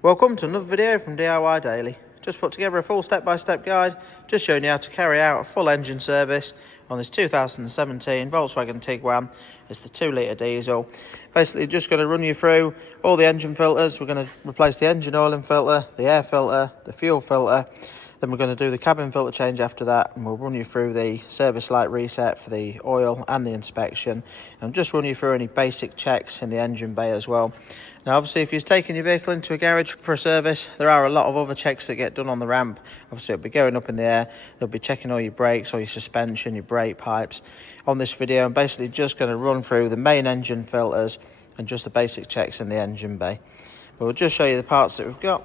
Welcome to another video from DIY Daily. Just put together a full step-by-step guide, just showing you how to carry out a full engine service on this 2017 Volkswagen Tiguan. It's the 2-litre diesel. Basically just going to run you through all the engine filters. We're going to replace the engine oiling filter, the air filter, the fuel filter. Then we're going to do the cabin filter change after that, and we'll run you through the service light reset for the oil and the inspection, and just run you through any basic checks in the engine bay as well. Now obviously if you're taking your vehicle into a garage for a service, there are a lot of other checks that get done on the ramp. Obviously it'll be going up in the air, they'll be checking all your brakes, all your suspension, your brake pipes. On this video I'm basically just going to run through the main engine filters and just the basic checks in the engine bay. But we'll just show you the parts that we've got.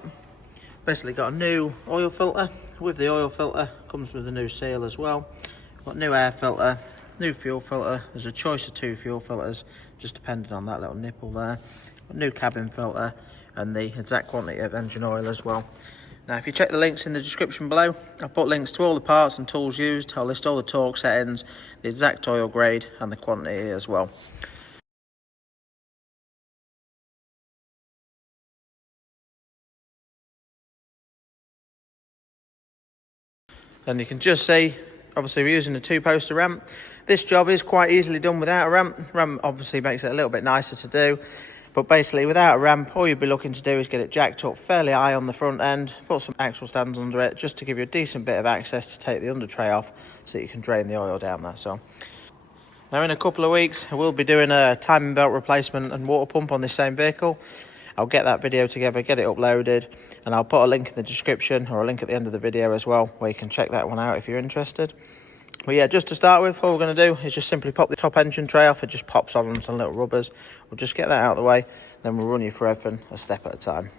Basically got a new oil filter. With the oil filter comes with a new seal as well. Got new air filter, new fuel filter. There's a choice of 2 fuel filters, just depending on that little nipple there. Got new cabin filter and the exact quantity of engine oil as well. Now if you check the links in the description below, I'll put links to all the parts and tools used. I'll list all the torque settings, the exact oil grade and the quantity as well. And you can just see, obviously we're using a 2-poster ramp. This job is quite easily done without a ramp. Ramp obviously makes it a little bit nicer to do, but basically without a ramp, all you'd be looking to do is get it jacked up fairly high on the front end, put some axle stands under it, just to give you a decent bit of access to take the under tray off so that you can drain the oil down there. So now in a couple of weeks, I will be doing a timing belt replacement and water pump on this same vehicle. I'll get that video together, get it uploaded, and I'll put a link in the description or a link at the end of the video as well, where you can check that one out if you're interested. But yeah, just to start with, all we're going to do is just simply pop the top engine tray off. It just pops on some little rubbers. We'll just get that out of the way, then we'll run you through everything a step at a time.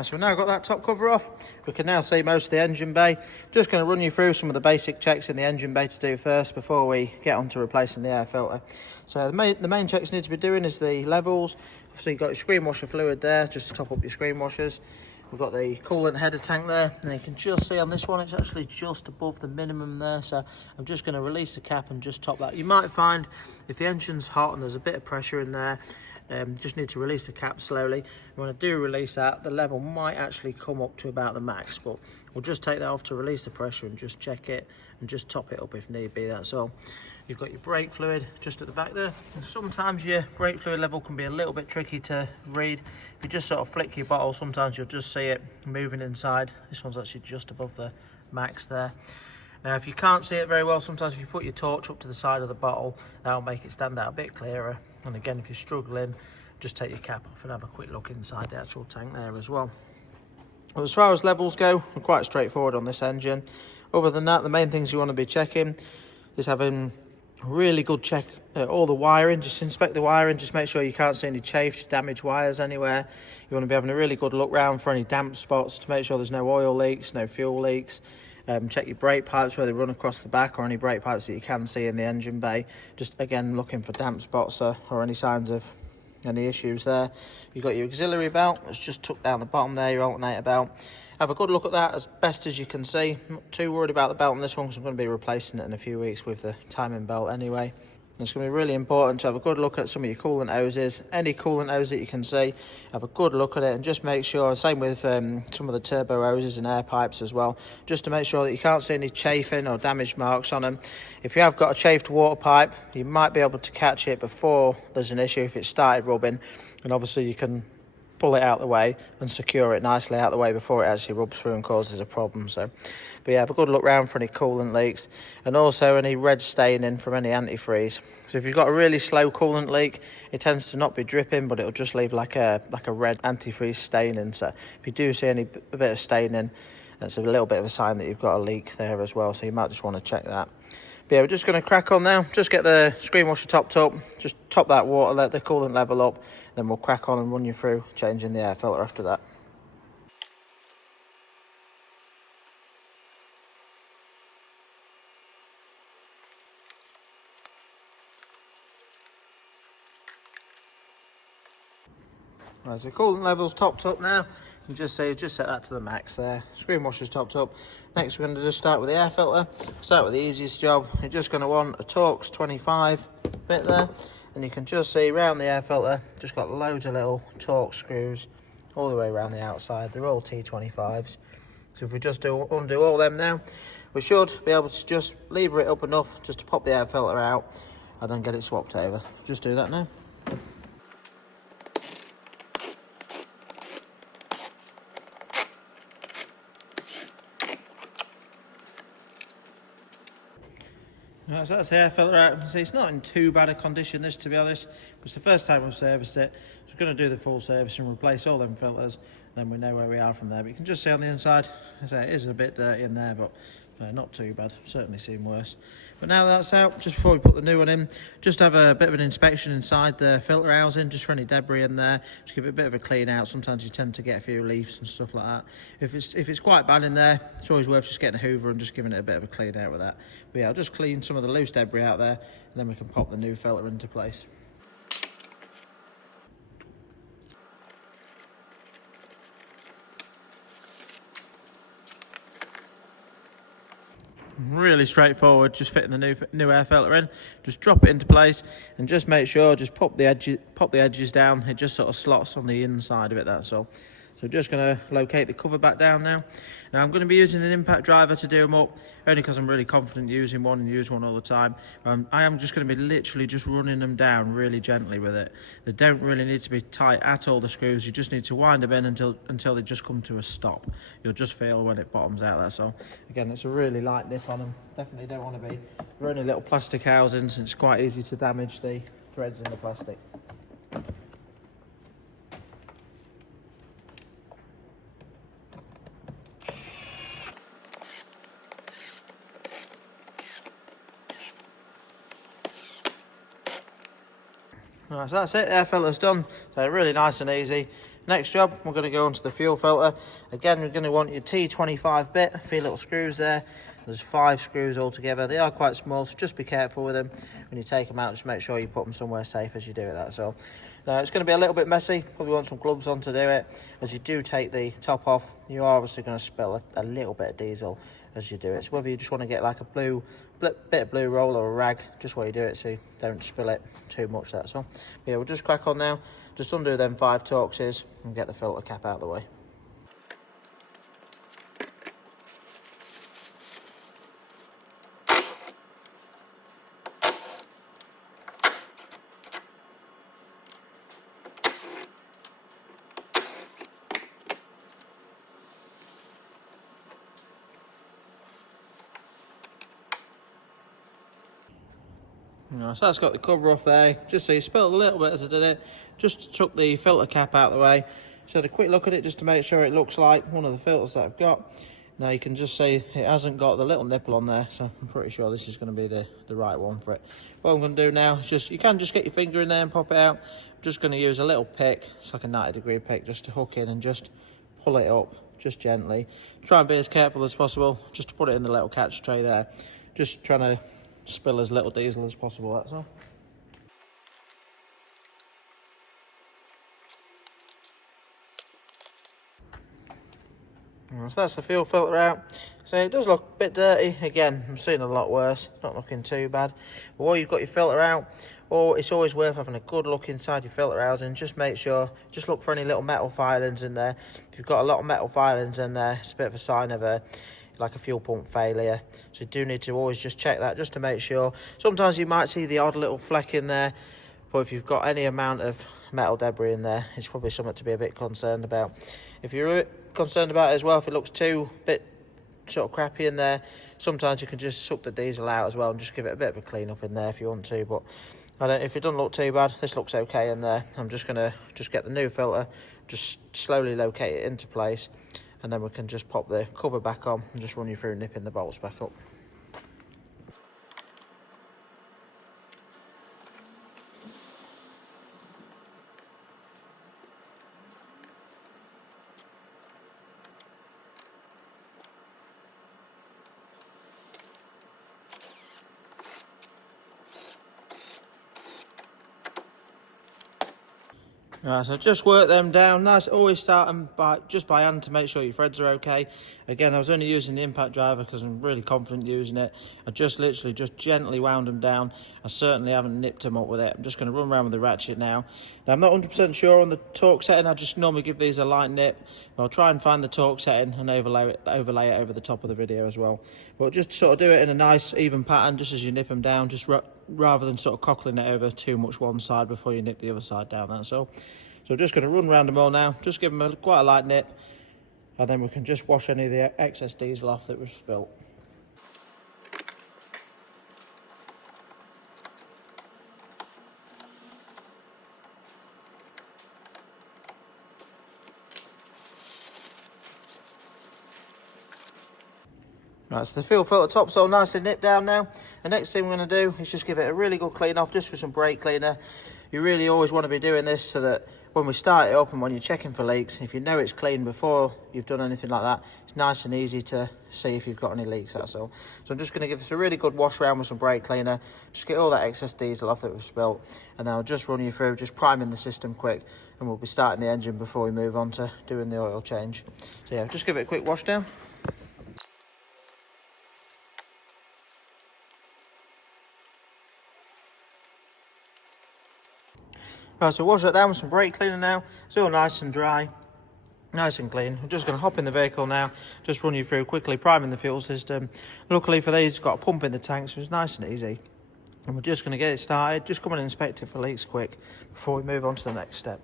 So we've now got that top cover off. We can now see most of the engine bay. Just going to run you through some of the basic checks in the engine bay to do first before we get on to replacing the air filter. So the main checks you need to be doing is the levels. Obviously you've got your screen washer fluid there, just to top up your screen washers. We've got the coolant header tank there, and you can just see on this one it's actually just above the minimum there. So I'm just going to release the cap and just top that. You might find if the engine's hot and there's a bit of pressure in there, just need to release the cap slowly. When I do release that, the level might actually come up to about the max, but we'll just take that off to release the pressure and just check it and just top it up if need be. That's all. You've got your brake fluid just at the back there. And sometimes your brake fluid level can be a little bit tricky to read. If you just sort of flick your bottle, sometimes you'll just see it moving inside. This one's actually just above the max there. Now if you can't see it very well, sometimes if you put your torch up to the side of the bottle, that'll make it stand out a bit clearer. And again, if you're struggling, just take your cap off and have a quick look inside the actual tank there as well. Well, as far as levels go, we're quite straightforward on this engine. Other than that, the main things you want to be checking is having a really good check at all the wiring. Just inspect the wiring, just make sure you can't see any chafed, damaged wires anywhere. You want to be having a really good look round for any damp spots to make sure there's no oil leaks, no fuel leaks. Check your brake pipes where they run across the back, or any brake pipes that you can see in the engine bay. Just again looking for damp spots or any signs of any issues there. You've got your auxiliary belt that's just tucked down the bottom there, your alternator belt. Have a good look at that as best as you can see. I'm not too worried about the belt on this one because I'm going to be replacing it in a few weeks with the timing belt anyway. And it's going to be really important to have a good look at some of your coolant hoses. Any coolant hose that you can see, have a good look at it and just make sure, same with some of the turbo hoses and air pipes as well, just to make sure that you can't see any chafing or damage marks on them. If you have got a chafed water pipe, you might be able to catch it before there's an issue if it started rubbing, and obviously you can pull it out of the way and secure it nicely out of the way before it actually rubs through and causes a problem. So, but yeah, have a good look round for any coolant leaks and also any red staining from any antifreeze. So if you've got a really slow coolant leak, it tends to not be dripping, but it'll just leave like a red antifreeze staining. So if you do see a bit of staining, that's a little bit of a sign that you've got a leak there as well. So you might just want to check that. But yeah, we're just going to crack on now. Just get the screen washer topped up, just top that water, let the coolant level up, then we'll crack on and run you through changing the air filter after that. As the coolant level's topped up now, you can just see, just set that to the max there. Screen washer's topped up. Next we're going to just start with the air filter. Start with the easiest job. You're just going to want a Torx 25 bit there. and you can just see around the air filter, just got loads of little Torx screws all the way around the outside. They're all T25s. So if we just undo all them now, we should be able to just lever it up enough just to pop the air filter out and then get it swapped over. Just do that now. Right, so that's the air filter out. See, it's not in too bad a condition, this, to be honest. It's the first time we've serviced it. So we're going to do the full service and replace all them filters. Then we know where we are from there. But you can just see on the inside, as I say, it is a bit dirty in there, but not too bad. Certainly seen worse. But now that's out, just before we put the new one in, just have a bit of an inspection inside the filter housing, just for any debris in there. Just give it a bit of a clean out. Sometimes you tend to get a few leaves and stuff like that. If it's quite bad in there, it's always worth just getting a hoover and just giving it a bit of a clean out with that. But yeah, I'll just clean some of the loose debris out there, and then we can pop the new filter into place. Really straightforward, just fitting the new air filter in. Just drop it into place and just make sure, just pop the edges down. It just sort of slots on the inside of it, that's all. So just going to locate the cover back down now. Now I'm going to be using an impact driver to do them up, only because I'm really confident using one and use one all the time. I am just going to be literally just running them down really gently with it. They don't really need to be tight at all, the screws. You just need to wind them in until they just come to a stop. You'll just feel when it bottoms out, that's all. Again, it's a really light nip on them. Definitely don't want to be running little plastic housings, and it's quite easy to damage the threads in the plastic. Right, so that's it, the air filter's done. So really nice and easy. Next job, we're going to go onto the fuel filter. Again, you're going to want your T25 bit, a few little screws there. There's 5 screws altogether. They are quite small, so just be careful with them. When you take them out, just make sure you put them somewhere safe as you do it, that's all. Now, it's going to be a little bit messy. Probably want some gloves on to do it. As you do take the top off, you are obviously going to spill a little bit of diesel as you do it. So whether you just want to get like a bit of blue roll or a rag, just while you do it, so you don't spill it too much, that's all. But yeah, we'll just crack on now. Just undo them 5 Torxes and get the filter cap out of the way. So that's got the cover off there. Just so you spilled a little bit as I did it. Just took the filter cap out of the way. Just had a quick look at it just to make sure it looks like one of the filters that I've got. Now you can just see it hasn't got the little nipple on there, so I'm pretty sure this is going to be the right one for it. What I'm going to do now is just, you can just get your finger in there and pop it out. I'm just going to use a little pick, it's like a 90-degree pick, just to hook in and just pull it up, just gently. Try and be as careful as possible, just to put it in the little catch tray there. Just trying to spill as little diesel as possible, that's all. So that's the fuel filter out. So it does look a bit dirty. Again, I'm seeing a lot worse. Not looking too bad. But while you've got your filter out, it's always worth having a good look inside your filter housing. Just make sure, just look for any little metal filings in there. If you've got a lot of metal filings in there, it's a bit of a sign of like a fuel pump failure. So you do need to always just check that, just to make sure. Sometimes you might see the odd little fleck in there, but if you've got any amount of metal debris in there, it's probably something to be a bit concerned about. If you're concerned about it as well, if it looks bit sort of crappy in there, sometimes you can just suck the diesel out as well and just give it a bit of a clean up in there if you want to. But if it doesn't look too bad, this looks okay in there. I'm just gonna get the new filter, just slowly locate it into place, and then we can just pop the cover back on and just run you through nipping the bolts back up. Right, so just work them down. Nice. Always start them by hand to make sure your threads are okay. Again, I was only using the impact driver because I'm really confident using it. I just literally just gently wound them down. I certainly haven't nipped them up with it. I'm just going to run around with the ratchet now. Now I'm not 100% sure on the torque setting. I just normally give these a light nip. I'll try and find the torque setting and overlay it over the top of the video as well. But just sort of do it in a nice even pattern, just as you nip them down, just rather than sort of cockling it over too much one side before you nip the other side down. That's all. So I'm just going to run around them all now, just give them quite a light nip, and then we can just wash any of the excess diesel off that was spilt. Right, so the fuel filter top's all nice and nipped down now. The next thing we're going to do is just give it a really good clean off, just with some brake cleaner. You really always want to be doing this so that when we start it up and when you're checking for leaks, if you know it's clean before you've done anything like that, it's nice and easy to see if you've got any leaks, that's all. So I'm just going to give this a really good wash around with some brake cleaner, just get all that excess diesel off that was spilt, and then I'll just run you through, just priming the system quick, and we'll be starting the engine before we move on to doing the oil change. So yeah, just give it a quick wash down. Right, so wash that down with some brake cleaner now. It's all nice and dry, nice and clean. I'm just going to hop in the vehicle now, just run you through quickly priming the fuel system. Luckily for these, it's got a pump in the tank, so it's nice and easy. And we're just going to get it started, just come and inspect it for leaks quick before we move on to the next step.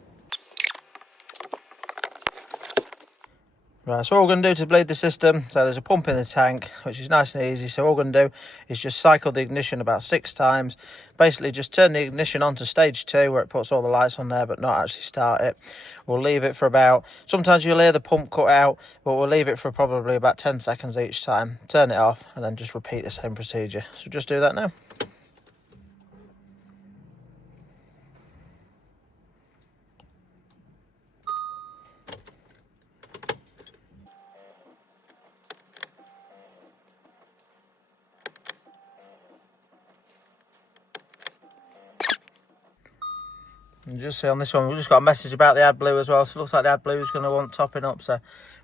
Right, so all we're going to do to bleed the system, so there's a pump in the tank, which is nice and easy. So all we're going to do is just cycle the ignition about 6 times. Basically just turn the ignition on to stage 2, where it puts all the lights on there, but not actually start it. We'll leave it for about, sometimes you'll hear the pump cut out, but we'll leave it for probably about 10 seconds each time. Turn it off, and then just repeat the same procedure. So just do that now. You just see on this one, we've just got a message about the AdBlue as well, so it looks like the AdBlue is going to want topping up, so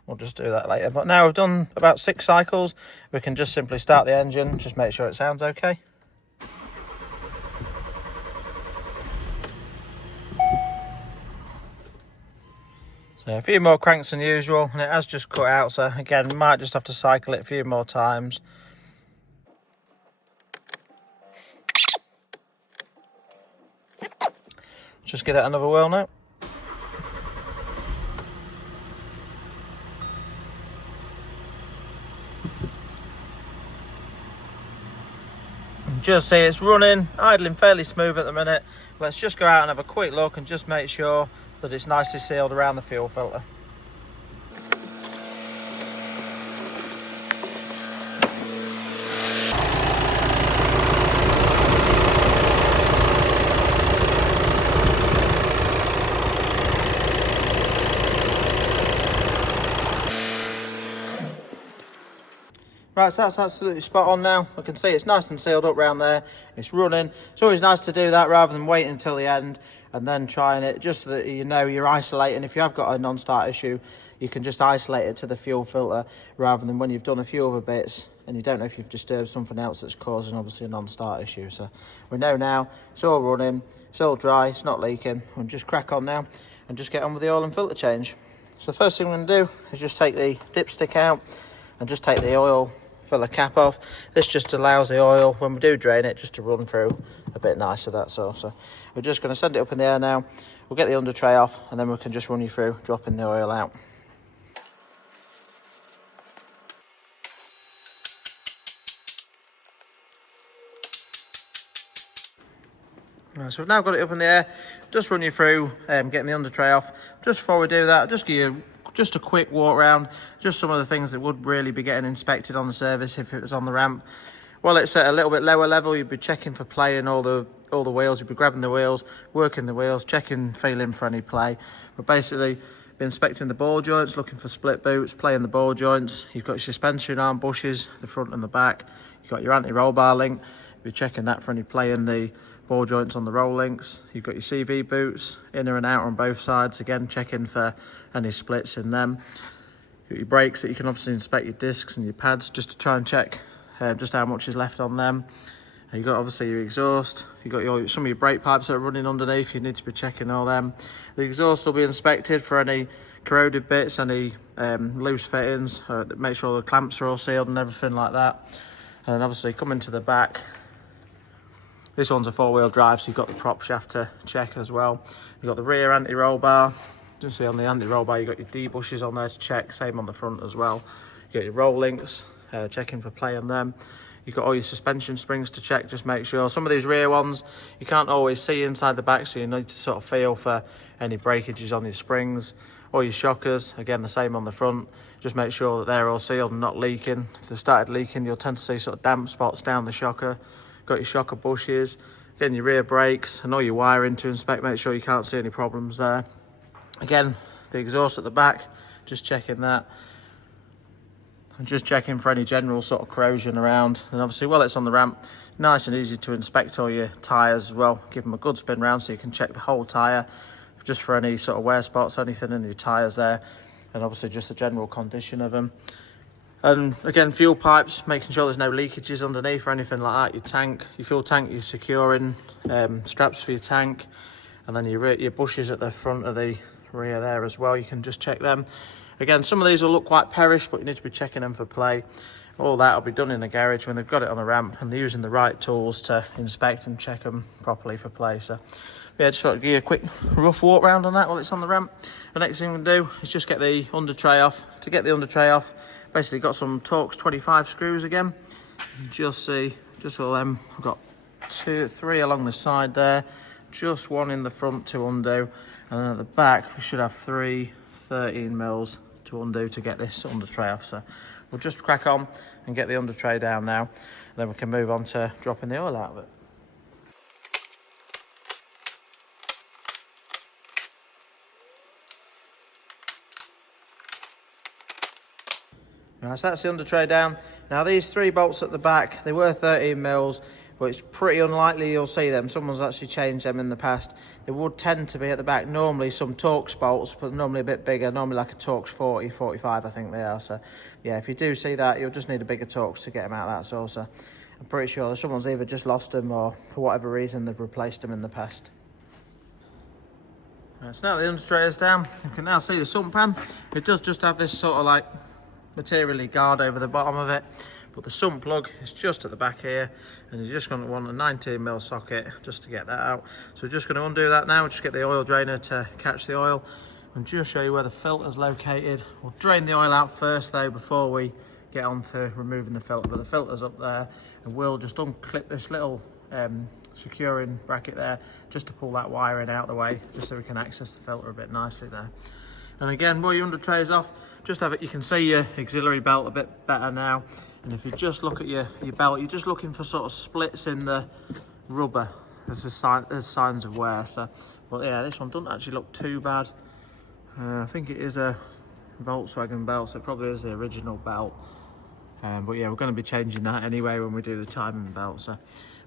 we'll just do that later. But now we've done about 6 cycles, we can just simply start the engine, just make sure it sounds okay. So a few more cranks than usual, and it has just cut out, so again, we might just have to cycle it a few more times. Just give it another whirl now. Just see it's running, idling fairly smooth at the minute. Let's just go out and have a quick look and just make sure that it's nicely sealed around the fuel filter. Right, so that's absolutely spot on now. I can see it's nice and sealed up around there. It's running. It's always nice to do that rather than waiting until the end and then trying it, just so that you know you're isolating. If you have got a non-start issue, you can just isolate it to the fuel filter rather than when you've done a few other bits and you don't know if you've disturbed something else that's causing obviously a non-start issue. So we know now it's all running, it's all dry, it's not leaking. We'll just crack on now and just get on with the oil and filter change. So the first thing we're going to do is just take the dipstick out and just take the oil filler cap off. This just allows the oil, when we do drain it, just to run through a bit nicer, that's all. So we're just going to send it up in the air now. We'll get the under tray off and then we can just run you through dropping the oil out. Right, so we've now got it up in the air. Just run you through getting the under tray off. Just before we do that, I'll just give you just a quick walk around, just some of the things that would really be getting inspected on the service if it was on the ramp. Well, it's at a little bit lower level, you'd be checking for play in all the wheels, you'd be grabbing the wheels, working the wheels, checking, feeling for any play. But basically, be inspecting the ball joints, looking for split boots, playing the ball joints. You've got your suspension arm bushes, the front and the back. You've got your anti-roll bar link. Be checking that for any play in the ball joints on the roll links. You've got your CV boots, inner and outer on both sides. Again, checking for any splits in them. You've got your brakes that you can obviously inspect your discs and your pads just to try and check just how much is left on them. You've got obviously your exhaust. You've got some of your brake pipes that are running underneath. You need to be checking all them. The exhaust will be inspected for any corroded bits, any loose fittings. Make sure the clamps are all sealed and everything like that. And then obviously coming to the back, this one's a 4-wheel drive, so you've got the prop shaft to check as well. You've got the rear anti-roll bar. Just see on the anti-roll bar, you've got your D bushes on there to check. Same on the front as well. You've got your roll links, checking for play on them. You've got all your suspension springs to check, just make sure. Some of these rear ones, you can't always see inside the back, so you need to sort of feel for any breakages on your springs. All your shockers, again, the same on the front. Just make sure that they're all sealed and not leaking. If they've started leaking, you'll tend to see sort of damp spots down the shocker. Got your shocker bushes, again, your rear brakes, and all your wiring to inspect. Make sure you can't see any problems there. Again, the exhaust at the back, just checking that. And just checking for any general sort of corrosion around. And obviously, while it's on the ramp, nice and easy to inspect all your tyres as well. Give them a good spin round so you can check the whole tyre, just for any sort of wear spots, anything in your tyres there. And obviously just the general condition of them. And again, fuel pipes, making sure there's no leakages underneath or anything like that. Your tank, your fuel tank, your securing straps for your tank. And then your bushes at the front of the rear there as well. You can just check them. Again, some of these will look quite perished, but you need to be checking them for play. All that will be done in the garage when they've got it on the ramp and they're using the right tools to inspect and check them properly for play. So, yeah, just sort of give you a quick rough walk round on that while it's on the ramp. The next thing we do is just get the under tray off. To get the under tray off, basically got some Torx 25 screws again. You can just see, just all them. I've got 3 along the side there, just 1 in the front to undo. And then at the back, we should have 3 13 mils to undo to get this under tray off. So we'll just crack on and get the under tray down now, and then we can move on to dropping the oil out of it. Right, so that's the under tray down. Now these 3 bolts at the back, they were 13 mils, but it's pretty unlikely you'll see them. Someone's actually changed them in the past. They would tend to be at the back, normally some Torx bolts, but normally a bit bigger, normally like a Torx 40, 45, I think they are. So yeah, if you do see that, you'll just need a bigger Torx to get them out of that source. So I'm pretty sure that someone's either just lost them or for whatever reason they've replaced them in the past. Right, so now the under tray is down, you can now see the sump pan. It does just have this sort of like materially guard over the bottom of it, but the sump plug is just at the back here, and you're just going to want a 19mm socket just to get that out. So we're just going to undo that now, just get the oil drainer to catch the oil and just show you where the filter's located. We'll drain the oil out first though before we get on to removing the filter, but the filter's up there, and we'll just unclip this little securing bracket there just to pull that wiring out of the way, just so we can access the filter a bit nicely there. And again, while your under tray is off, just have it, you can see your auxiliary belt a bit better now. And if you just look at your belt, you're just looking for sort of splits in the rubber as signs of wear. So, but yeah, this one doesn't actually look too bad. I think it is a Volkswagen belt, so it probably is the original belt. But yeah, we're going to be changing that anyway when we do the timing belt. So,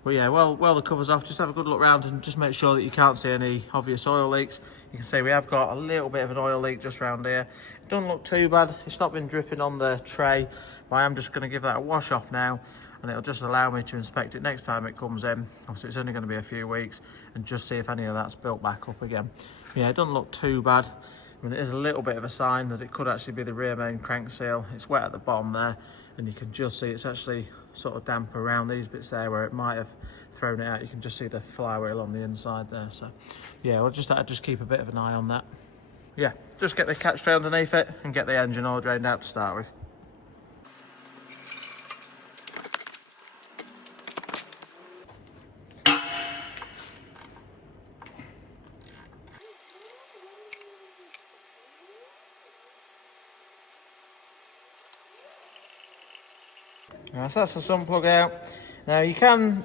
but yeah, well the cover's off, just have a good look around and just make sure that you can't see any obvious oil leaks. You can see we have got a little bit of an oil leak just around here. It doesn't look too bad. It's not been dripping on the tray, but I am just going to give that a wash off now, and it'll just allow me to inspect it next time it comes in. Obviously, it's only going to be a few weeks, and just see if any of that's built back up again. Yeah, it doesn't look too bad. I mean, it is a little bit of a sign that it could actually be the rear main crank seal. It's wet at the bottom there, and you can just see it's actually sort of damp around these bits there where it might have thrown it out. You can just see the flywheel on the inside there. So yeah, we'll just keep a bit of an eye on that. Yeah, just get the catch tray underneath it and get the engine oil drained out to start with. Right, so that's the sump plug out. Now you can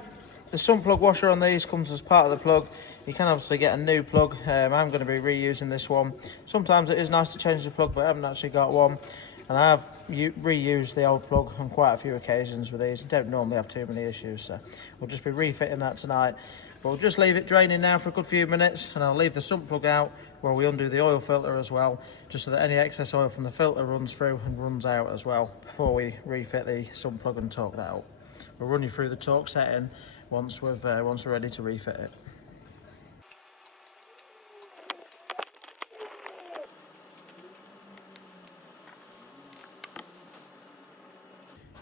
The sump plug washer on these comes as part of the plug. You can obviously get a new plug. I'm going to be reusing this one. Sometimes it is nice to change the plug, but I haven't actually got one. And I have reused the old plug on quite a few occasions with these. I don't normally have too many issues, so we'll just be refitting that tonight. But we'll just leave it draining now for a good few minutes, and I'll leave the sump plug out while we undo the oil filter as well, just so that any excess oil from the filter runs through and runs out as well before we refit the sump plug and torque that out. We'll run you through the torque setting once we're ready to refit it.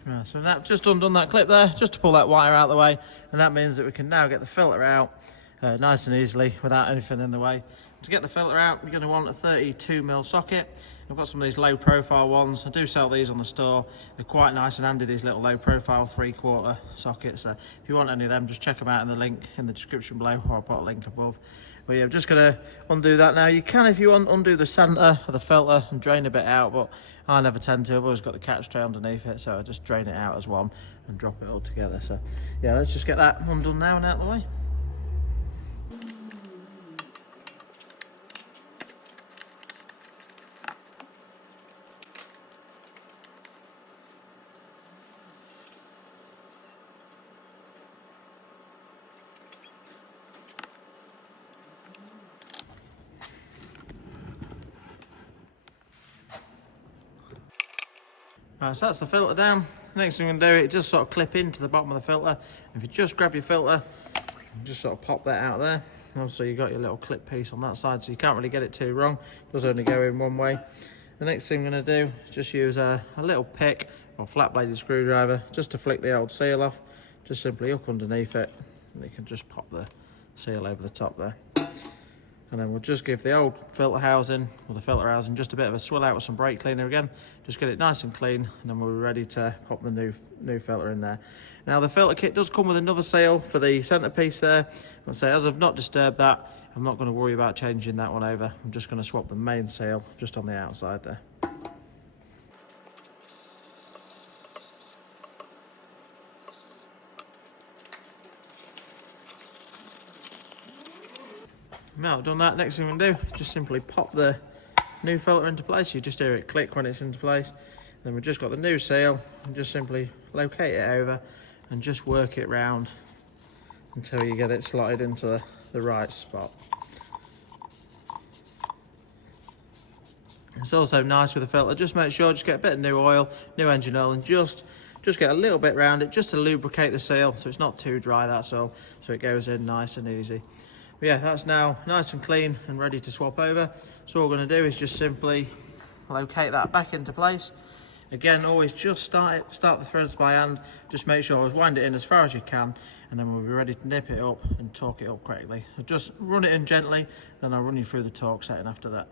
Right, so now I've just undone that clip there, just to pull that wire out of the way, and that means that we can now get the filter out nice and easily without anything in the way. To get the filter out, you're going to want a 32mm socket. I've got some of these low profile ones. I do sell these on the store. They're quite nice and handy, these little low profile 3/4 sockets. So if you want any of them, just check them out in the link in the description below, or I'll put a link above. But yeah, I'm just going to undo that now. You can, if you want, undo the centre of the filter and drain a bit out, but I never tend to. I've always got the catch tray underneath it, so I just drain it out as one and drop it all together. So yeah, let's just get that undone now and out of the way. Right, so that's the filter down. Next thing we're going to do, it just sort of clip into the bottom of the filter. If you just grab your filter, just sort of pop that out there. Obviously you've got your little clip piece on that side, so you can't really get it too wrong. It does only go in one way. The next thing we're going to do is just use a little pick or flat bladed screwdriver just to flick the old seal off. Just simply up underneath it, and you can just pop the seal over the top there. And then we'll just give the old filter housing, or the filter housing, just a bit of a swill out with some brake cleaner again. Just get it nice and clean, and then we'll be ready to pop the new filter in there. Now the filter kit does come with another seal for the centerpiece there. I'll say, as I've not disturbed that, I'm not going to worry about changing that one over. I'm just going to swap the main seal just on the outside there. Now I've done that, next thing we're going to do, just simply pop the new filter into place. You just hear it click when it's into place. Then we've just got the new seal, and just simply locate it over and just work it round until you get it slotted into the right spot. It's also nice with the filter, just make sure, just get a bit of new oil, new engine oil, and just get a little bit round it just to lubricate the seal so it's not too dry, that's all, so it goes in nice and easy. But yeah, that's now nice and clean and ready to swap over. So all we're going to do is just simply locate that back into place. Again, always just start the threads by hand. Just make sure always wind it in as far as you can, and then we'll be ready to nip it up and torque it up correctly. So just run it in gently, then I'll run you through the torque setting after that.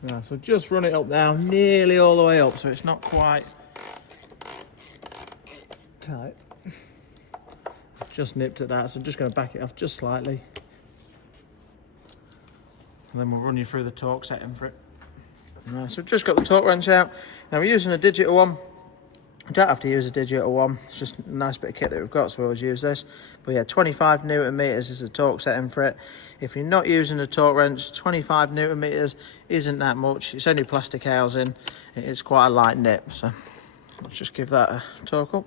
Right, so just run it up now, nearly all the way up, so it's not quite tight. Just nipped at that, so I'm just going to back it off just slightly. And then we'll run you through the torque setting for it. Right, so I've just got the torque wrench out. Now we're using a digital one. You don't have to use a digital one, it's just a nice bit of kit that we've got, so we always use this. But yeah, 25 Newton meters is the torque setting for it. If you're not using a torque wrench, 25 Newton meters isn't that much. It's only plastic housing. It's quite a light nip, so let's just give that a torque up.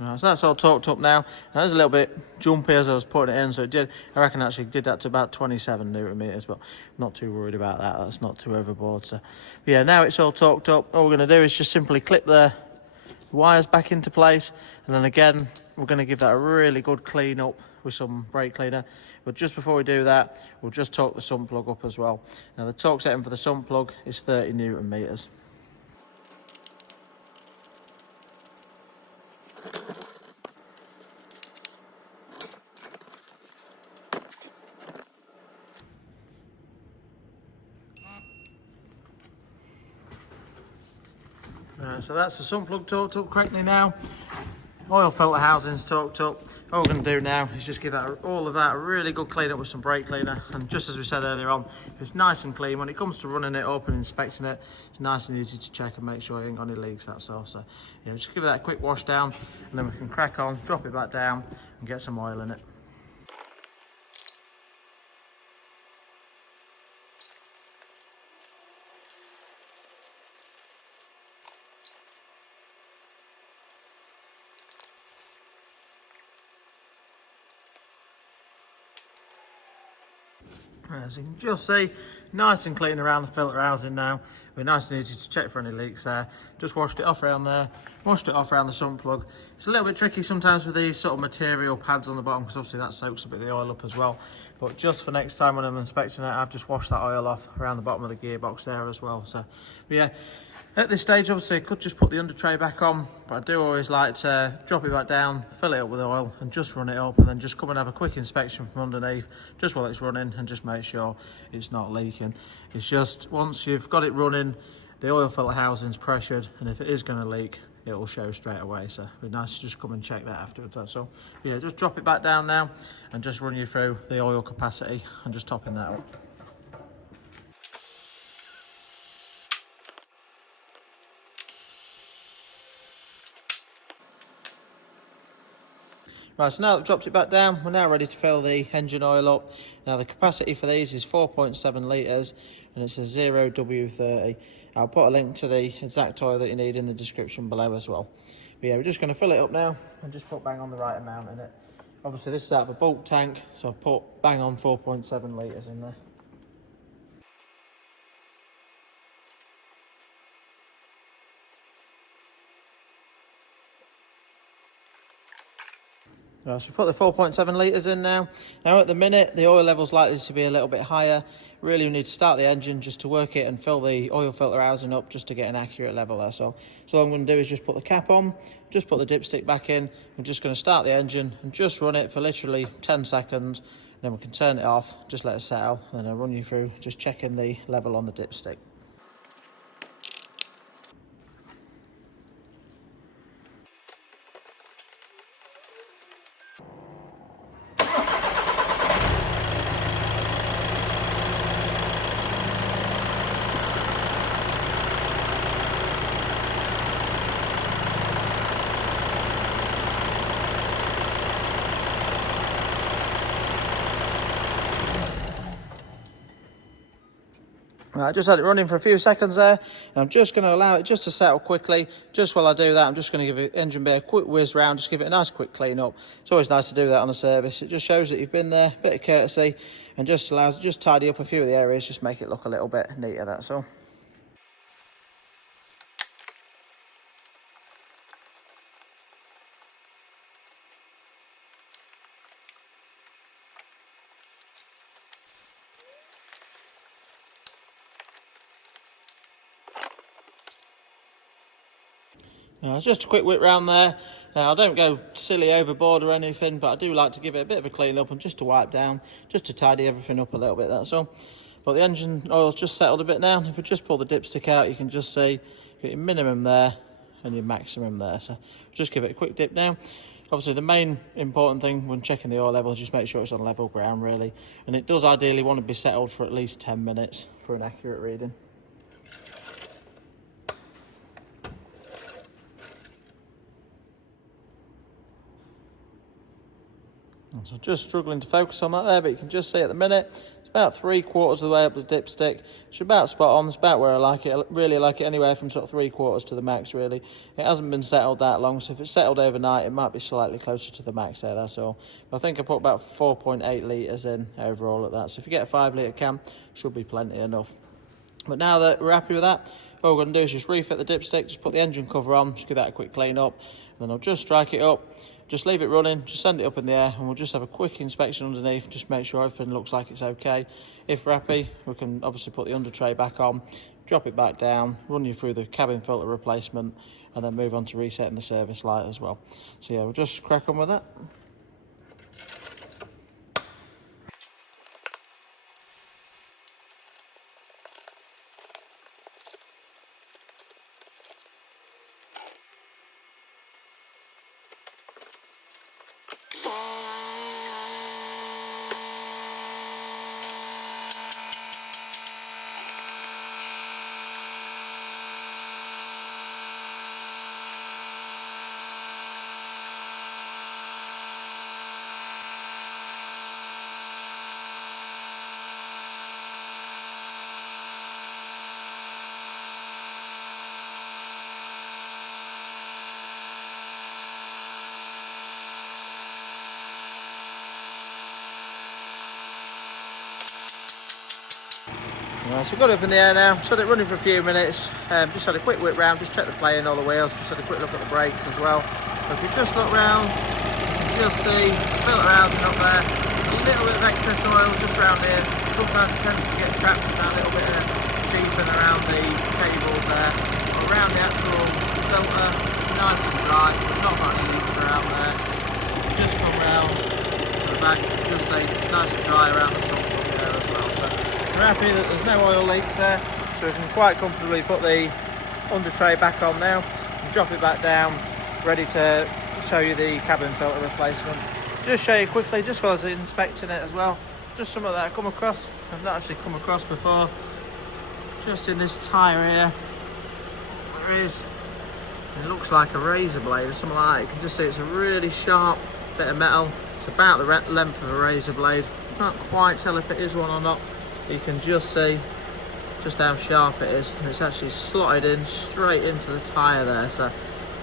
Right, so that's all torqued up now. Now it's a little bit jumpy as I was putting it in, so I reckon actually did that to about 27 Newton meters, but not too worried about that. That's not too overboard. So but yeah, now it's all torqued up. All we're going to do is just simply clip the wires back into place, and then again we're going to give that a really good clean up with some brake cleaner. But just before we do that, we'll just torque the sump plug up as well. Now the torque setting for the sump plug is 30 Newton meters. Right, so that's the sump plug torqued up correctly now. Oil filter housing's torqued up. All we're going to do now is just give all of that a really good clean up with some brake cleaner. And just as we said earlier on, if it's nice and clean, when it comes to running it up and inspecting it, it's nice and easy to check and make sure it ain't got any leaks, that's all. So yeah, just give it that quick wash down, and then we can crack on, drop it back down and get some oil in it. As you can just see, nice and clean around the filter housing now. We're nice and easy to check for any leaks there. Just washed it off around there, washed it off around the sump plug. It's a little bit tricky sometimes with these sort of material pads on the bottom, because obviously that soaks a bit of the oil up as well. But just for next time when I'm inspecting it, I've just washed that oil off around the bottom of the gearbox there as well. So yeah, at this stage, obviously, I could just put the under tray back on, but I do always like to drop it back down, fill it up with oil, and just run it up, and then just come and have a quick inspection from underneath, just while it's running, and just make sure it's not leaking. It's just, once you've got it running, the oil filter housing's pressured, and if it is going to leak, it will show straight away. So it'd be nice to just come and check that afterwards, that's all. But yeah, just drop it back down now, and just run you through the oil capacity, and just topping that up. Right, so now that we've dropped it back down, we're now ready to fill the engine oil up. Now the capacity for these is 4.7 litres, and it's a 0W30. I'll put a link to the exact oil that you need in the description below as well. But yeah, we're just going to fill it up now and just put bang on the right amount in it. Obviously this is out of a bulk tank, so I've put bang on 4.7 litres in there. Right, so we put the 4.7 litres in now. Now at the minute, the oil level's likely to be a little bit higher. Really, we need to start the engine just to work it and fill the oil filter housing up just to get an accurate level there. So all I'm going to do is just put the cap on, just put the dipstick back in. I'm just going to start the engine and just run it for literally 10 seconds. Then we can turn it off, just let it settle. Then I'll run you through just checking the level on the dipstick. Right, I just had it running for a few seconds there, and I'm just going to allow it just to settle quickly. Just while I do that, I'm just going to give the engine bay a quick whiz round, just give it a nice quick clean up. It's always nice to do that on a service. It just shows that you've been there, a bit of courtesy, and just allows, just tidy up a few of the areas, just make it look a little bit neater, that's all. It's just a quick whip round there. Now I don't go silly overboard or anything, but I do like to give it a bit of a clean up and just to wipe down, just to tidy everything up a little bit, that's all. But the engine oil's just settled a bit now. If we just pull the dipstick out, you can just see you get your minimum there and your maximum there. So just give it a quick dip now. Obviously the main important thing when checking the oil level is just make sure it's on level ground really. And it does ideally want to be settled for at least 10 minutes for an accurate reading. So just struggling to focus on that there, but you can just see at the minute, it's about 3/4 of the way up the dipstick. It's about spot on, it's about where I like it. I really like it anywhere from sort of 3/4 to the max really. It hasn't been settled that long, so if it's settled overnight, it might be slightly closer to the max there, that's all. But I think I put about 4.8 litres in overall at that. So if you get a 5 litre can, should be plenty enough. But now that we're happy with that, all we're going to do is just refit the dipstick, just put the engine cover on, just give that a quick clean up, and then I'll just strike it up, just leave it running, just send it up in the air, and we'll just have a quick inspection underneath, just make sure everything looks like it's okay. If we're happy, we can obviously put the under tray back on, drop it back down, run you through the cabin filter replacement, and then move on to resetting the service light as well. So yeah, we'll just crack on with that. Right, so we've got it up in the air now, just had it running for a few minutes, just had a quick whip round, just check the play and all the wheels, just had a quick look at the brakes as well. But if you just look round, you can just see filter housing up there, a little bit of excess oil just around here. Sometimes it tends to get trapped in that little bit of sheathing around the cables there. But around the actual filter, nice and dry, we've not got any leaks around there. Just come round to the back, just see it's nice and dry around the sump up there as well. So we're happy that there's no oil leaks there, so we can quite comfortably put the under tray back on now and drop it back down, ready to show you the cabin filter replacement. Just show you quickly, just while I was inspecting it as well, just some of that I've come across, I've not actually come across before. Just in this tyre here, there is, it looks like a razor blade or something like that. You can just see it's a really sharp bit of metal. It's about the length of a razor blade. Can't quite tell if it is one or not. You can just see just how sharp it is, and it's actually slotted in straight into the tyre there. So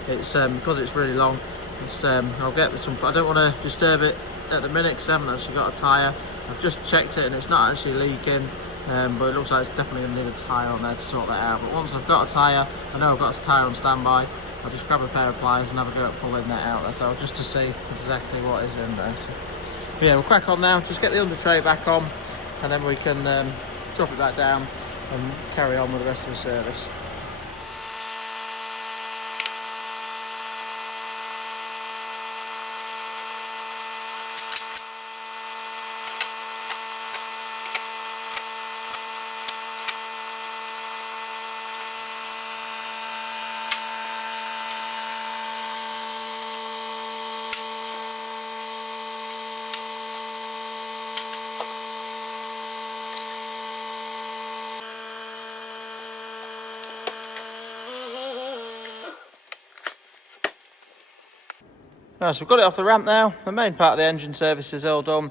it's because it's really long. It's I'll get some. I don't want to disturb it at the minute because I haven't actually got a tyre. I've just checked it and it's not actually leaking, but it looks like it's definitely going to need a tyre on there to sort that out. But once I've got a tyre, I know I've got a tyre on standby. I'll just grab a pair of pliers and have a go at pulling that out there. So just to see exactly what is in there. So, but yeah, we'll crack on now. Just get the under tray back on, and then we can drop it back down and carry on with the rest of the service. Right, so we've got it off the ramp now. The main part of the engine service is all done.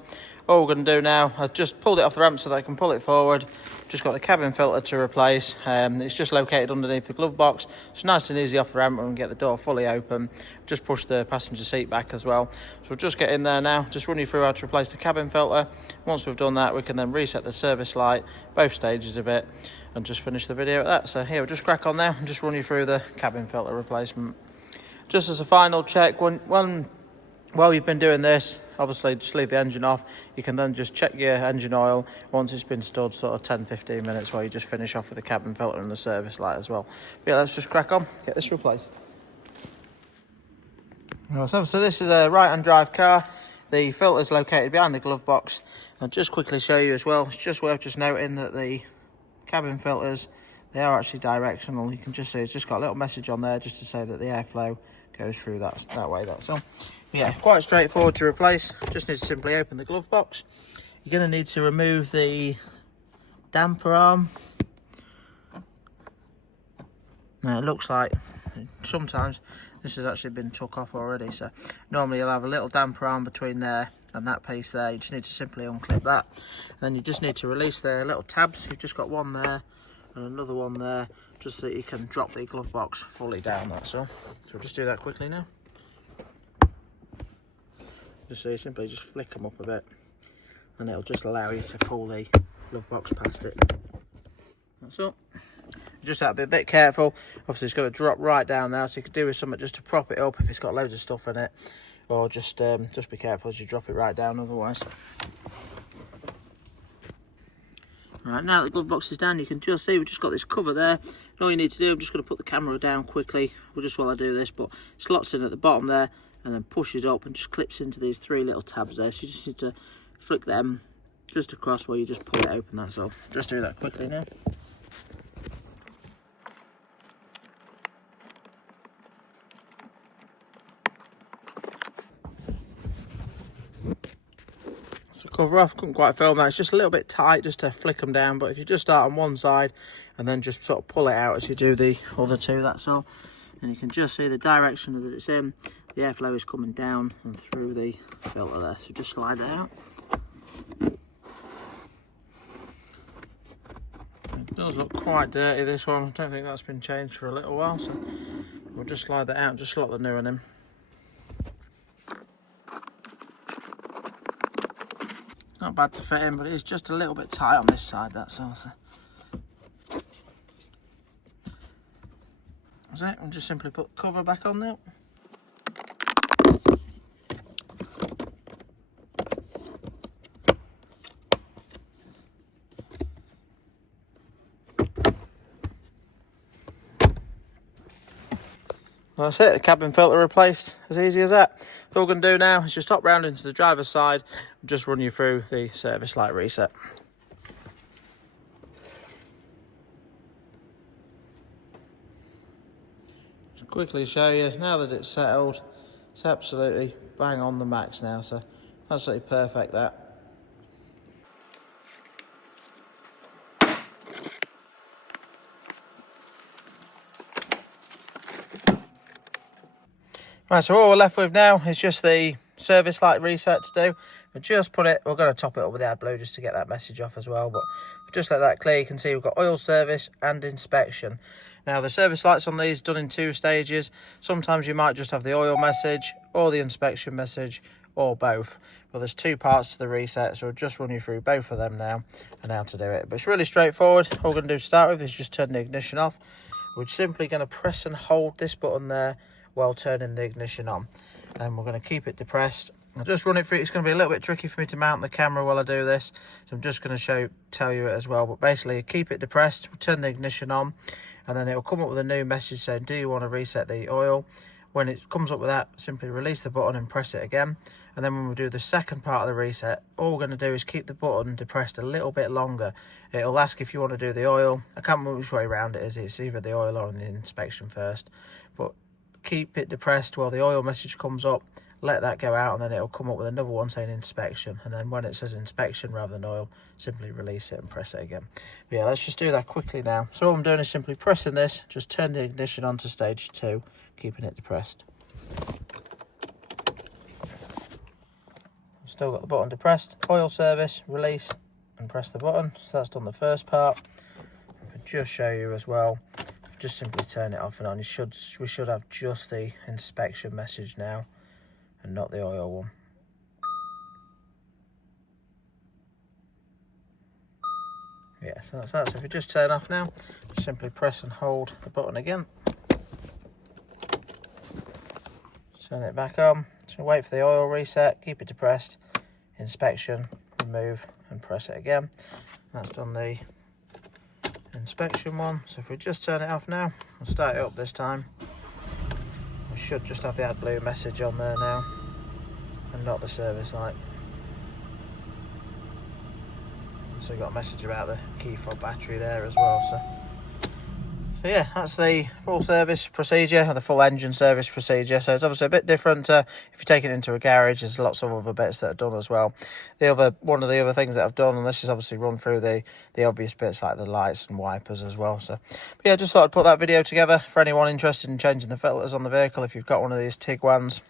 All we're going to do now, I've just pulled it off the ramp so that I can pull it forward. Just got the cabin filter to replace. It's just located underneath the glove box. It's nice and easy off the ramp when we get the door fully open. Just push the passenger seat back as well. So we'll just get in there now, just run you through how to replace the cabin filter. Once we've done that, we can then reset the service light, both stages of it, and just finish the video at that. So here, we'll just crack on now and just run you through the cabin filter replacement. Just as a final check, while you've been doing this, obviously just leave the engine off. You can then just check your engine oil once it's been stored, sort of 10-15 minutes, while you just finish off with the cabin filter and the service light as well. But yeah, let's just crack on, get this replaced. So this is a right-hand drive car. The filter is located behind the glove box. I'll just quickly show you as well. It's just worth just noting that the cabin filters, they are actually directional. You can just see it's just got a little message on there just to say that the airflow goes through that way, that's all. Yeah, quite straightforward to replace. Just need to simply open the glove box. You're going to need to remove the damper arm. Now it looks like sometimes this has actually been took off already, so normally you'll have a little damper arm between there and that piece there. You just need to simply unclip that. And then you just need to release the little tabs. You've just got one there and another one there, just so that you can drop the glove box fully down, that's all. So we'll just do that quickly now. Just so you simply just flick them up a bit, and it'll just allow you to pull the glove box past it. That's all. You just have to be a bit careful. Obviously it's got to drop right down there, so you could do with something just to prop it up if it's got loads of stuff in it, or just be careful as you drop it right down otherwise. Right, now that the glove box is down, you can just see we've just got this cover there. And all you need to do, I'm just going to put the camera down quickly, just while I do this, but slots in at the bottom there, and then pushes up and just clips into these three little tabs there. So you just need to flick them just across while you just pull it open, that's all. Just do that quickly now. So cover off, couldn't quite film that. It's just a little bit tight just to flick them down, but if you just start on one side and then just sort of pull it out as you do the other two, that's all. And you can just see the direction that it's in. The airflow is coming down and through the filter there, so just slide it out. It does look quite dirty, this one. I don't think that's been changed for a little while, so we'll just slide that out and just slot the new one in. Not bad to fit in, but it is just a little bit tight on this side, that's all. So That's it, we'll just simply put the cover back on now. Well, that's it, the cabin filter replaced, as easy as that. So all we're going to do now is just hop round into the driver's side and just run you through the service light reset. Just quickly show you, now that it's settled, it's absolutely bang on the max now, so absolutely perfect that. Right, so all we're left with now is just the service light reset to do. We're going to top it up with the AdBlue just to get that message off as well, but just let that clear, you can see we've got oil service and inspection. Now the service lights on these done in 2 stages. Sometimes you might just have the oil message or the inspection message or both. Well, there's 2 parts to the reset, so we'll just run you through both of them now and how to do it. But it's really straightforward. All we're going to do to start with is just turn the ignition off. We're simply going to press and hold this button there while turning the ignition on. And we're going to keep it depressed. I'll just run it through. It's going to be a little bit tricky for me to mount the camera while I do this, so I'm just going to tell you it as well. But basically, keep it depressed, we'll turn the ignition on, and then it'll come up with a new message saying, do you want to reset the oil? When it comes up with that, simply release the button and press it again. And then when we do the second part of the reset, all we're going to do is keep the button depressed a little bit longer. It'll ask if you want to do the oil. I can't remember which way around it is. It's either the oil or the inspection first. But keep it depressed while the oil message comes up, let that go out, and then it'll come up with another one saying inspection. And then when it says inspection rather than oil, simply release it and press it again. But yeah, let's just do that quickly now. So all I'm doing is simply pressing this, just turn the ignition on to stage 2, keeping it depressed. Still got the button depressed, oil service, release, and press the button. So that's done the first part. I can just show you as well. Just simply turn it off and on. We should have just the inspection message now and not the oil one. Yeah, so that's that. So if you just turn off now, simply press and hold the button again. Turn it back on. So wait for the oil reset, keep it depressed, inspection, remove and press it again. That's done the inspection one. So if we just turn it off now, we'll start it up this time. We should just have the AdBlue message on there now and not the service light. So we've got a message about the key fob battery there as well. So yeah, that's the full service procedure, or the full engine service procedure. So it's obviously a bit different if you take it into a garage. There's lots of other bits that are done as well. One of the other things that I've done, and this is obviously run through the obvious bits like the lights and wipers as well. So but yeah, just thought I'd put that video together for anyone interested in changing the filters on the vehicle if you've got one of these Tiguans.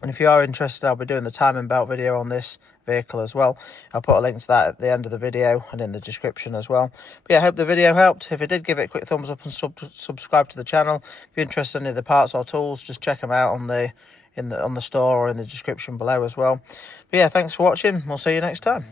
And if you are interested, I'll be doing the timing belt video on this vehicle as well. I'll put a link to that at the end of the video and in the description as well. But yeah, I hope the video helped. If it did, give it a quick thumbs up and subscribe to the channel. If you're interested in any of the parts or tools, just check them out on the store or in the description below as well. But yeah, thanks for watching. We'll see you next time.